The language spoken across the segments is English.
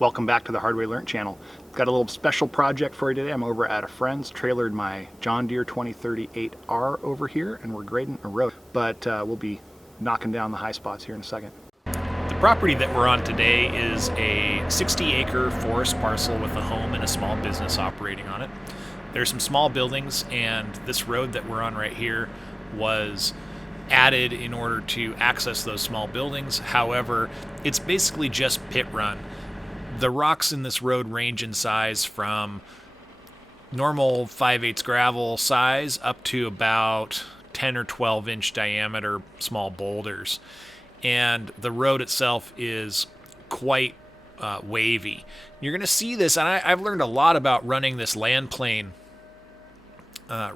Welcome back to the Hard Way Learnt channel. Got a little special project for you today. I'm over at a friend's, trailered my John Deere 2038R over here, and we're grading a road. But we'll be knocking down the high spots here in a second. The property that we're on today is a 60-acre forest parcel with a home and a small business operating on it. There's some small buildings, and this road that we're on right here was added in order to access those small buildings. However, it's basically just pit run. The rocks in this road range in size from normal 5/8 gravel size up to about 10 or 12 inch diameter small boulders. And the road itself is quite wavy. You're going to see this, and I've learned a lot about running this land plane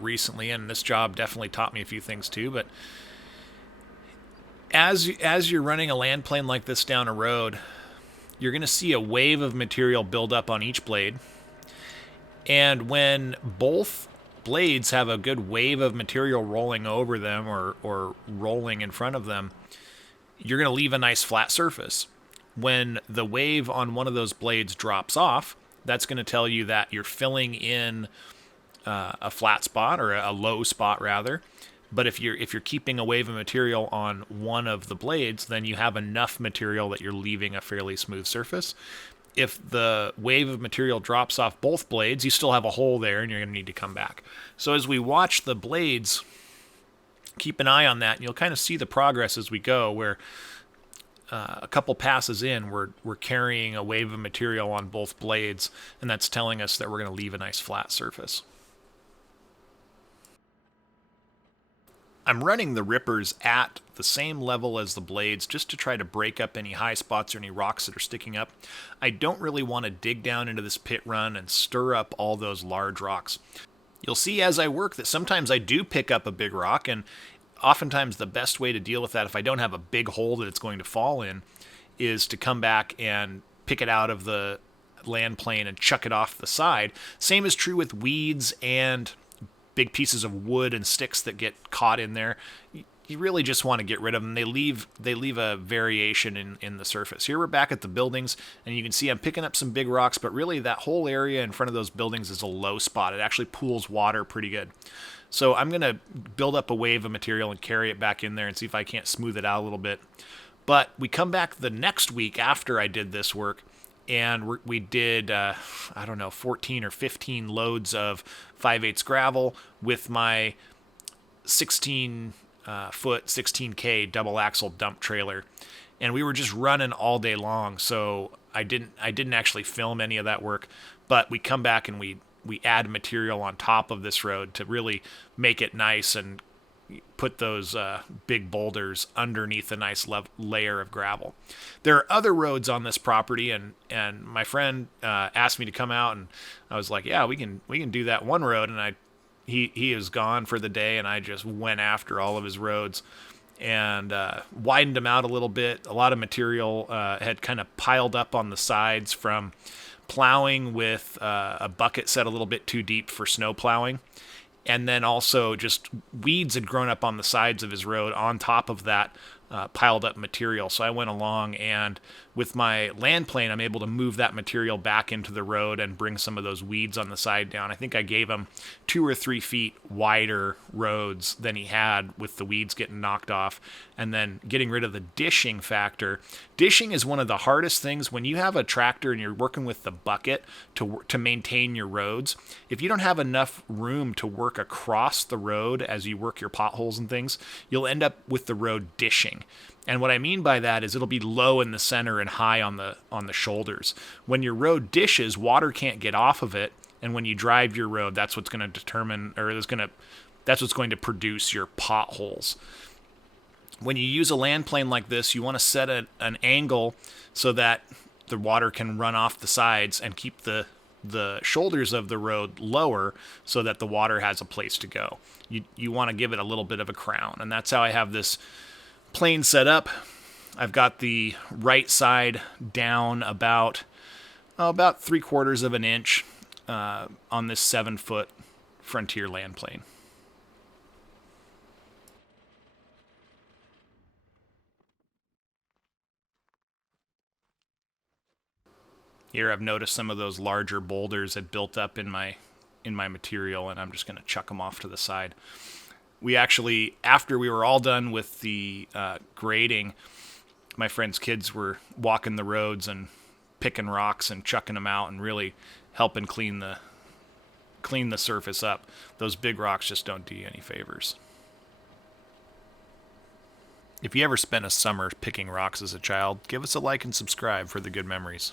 recently, and this job definitely taught me a few things too. But as you're running a land plane like this down a road, you're going to see a wave of material build up on each blade. And when both blades have a good wave of material rolling over them or rolling in front of them, you're going to leave a nice flat surface. When the wave on one of those blades drops off, that's going to tell you that you're filling in a flat spot, or a low spot rather. But if you're keeping a wave of material on one of the blades, then you have enough material that you're leaving a fairly smooth surface. If the wave of material drops off both blades, you still have a hole there, and you're going to need to come back. So as we watch the blades, keep an eye on that, and you'll kind of see the progress as we go, where a couple passes in, we're carrying a wave of material on both blades, and that's telling us that we're going to leave a nice flat surface. I'm running the rippers at the same level as the blades just to try to break up any high spots or any rocks that are sticking up. I don't really want to dig down into this pit run and stir up all those large rocks. You'll see as I work that sometimes I do pick up a big rock, and oftentimes the best way to deal with that, if I don't have a big hole that it's going to fall in, is to come back and pick it out of the land plane and chuck it off the side. Same is true with weeds and big pieces of wood and sticks that get caught in there. You really just want to get rid of them. They leave a variation in the surface. Here we're back at the buildings, and you can see I'm picking up some big rocks, but really that whole area in front of those buildings is a low spot. It actually pools water pretty good. So I'm going to build up a wave of material and carry it back in there and see if I can't smooth it out a little bit. But we come back the next week after I did this work, and we did, 14 or 15 loads of 5/8 gravel with my 16-foot, 16K double axle dump trailer. And we were just running all day long, so I didn't actually film any of that work. But we come back and we add material on top of this road to really make it nice and put those big boulders underneath a nice layer of gravel. There are other roads on this property, and my friend asked me to come out, and I was like, yeah, we can do that one road. And he is gone for the day, and I just went after all of his roads and widened them out a little bit. A lot of material had kind of piled up on the sides from plowing with a bucket set a little bit too deep for snow plowing. And then also just weeds had grown up on the sides of his road on top of that piled up material. So I went along, and with my land plane, I'm able to move that material back into the road and bring some of those weeds on the side down. I think I gave him 2 or 3 feet wider roads than he had, with the weeds getting knocked off, and then getting rid of the dishing factor. Dishing is one of the hardest things when you have a tractor and you're working with the bucket to maintain your roads. If you don't have enough room to work across the road as you work your potholes and things, you'll end up with the road dishing. And what I mean by that is it'll be low in the center and high on the shoulders. When your road dishes, water can't get off of it, and when you drive your road, that's what's going to determine, or that's what's going to produce your potholes. When you use a land plane like this, you want to set an angle so that the water can run off the sides and keep the shoulders of the road lower so that the water has a place to go. You want to give it a little bit of a crown, and that's how I have this plane set up. I've got the right side down about 3/4 of an inch on this 7-foot Frontier land plane. Here I've noticed some of those larger boulders had built up in my material, and I'm just going to chuck them off to the side. We actually, after we were all done with the grading, my friend's kids were walking the roads and picking rocks and chucking them out and really helping clean the surface up. Those big rocks just don't do you any favors. If you ever spent a summer picking rocks as a child, give us a like and subscribe for the good memories.